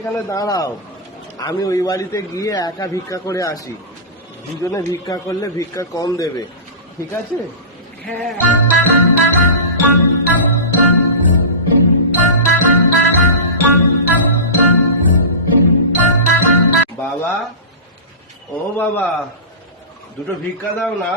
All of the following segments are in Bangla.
এখানে দাঁড়াও, আমি ওই বাড়িতে গিয়ে একা ভিক্ষা করে আসি। দুজনে ভিক্ষা করলে ভিক্ষা কম দেবে, ঠিক আছে? হ্যাঁ। বাবা, ও বাবা, দুটো ভিক্ষা দাও না।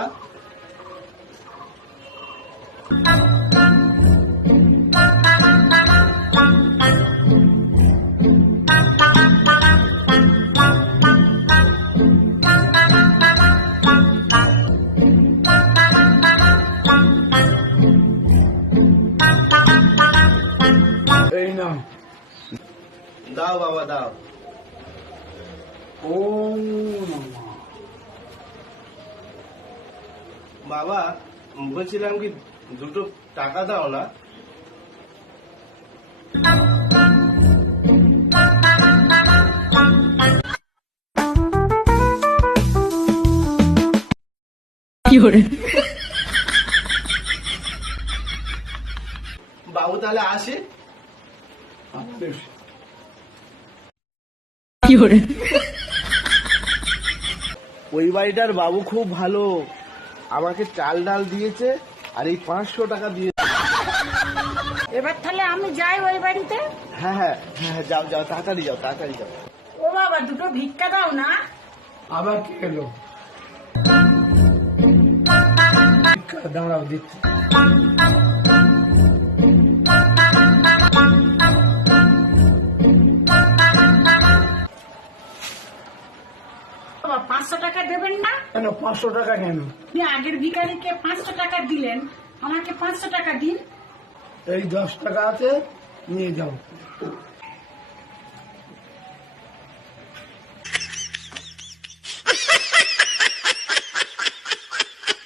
এই নাও। দাও বাবা, দাও। ওম নমঃ। বাবা, বলছিলাম কি দুটো টাকা দাও না। বাবু তাহলে আসে। ওই বাড়িটার বাবু খুব ভালো, আমাকে চাল ডাল দিয়েছে আর এই 500 টাকা দিয়েছে। এবার তাহলে আমি যাই ওই বাড়িতে। হ্যাঁ হ্যাঁ হ্যাঁ, যাও যাও, তাড়াতাড়ি যাও, তাড়াতাড়ি যাও। ও বাবা, দুটো ভিক্ষা দাও না। আবার কি এলো? দাঁড়াও, দিচ্ছি। বাবা, 500 টাকা দেবেন না? কেন 500 টাকা কেন? আপনি আগের ভিখারিকে 500 টাকা দিলেন, আমাকে 500 টাকা দিন। এই 10 টাকা আছে, নিয়ে যাও।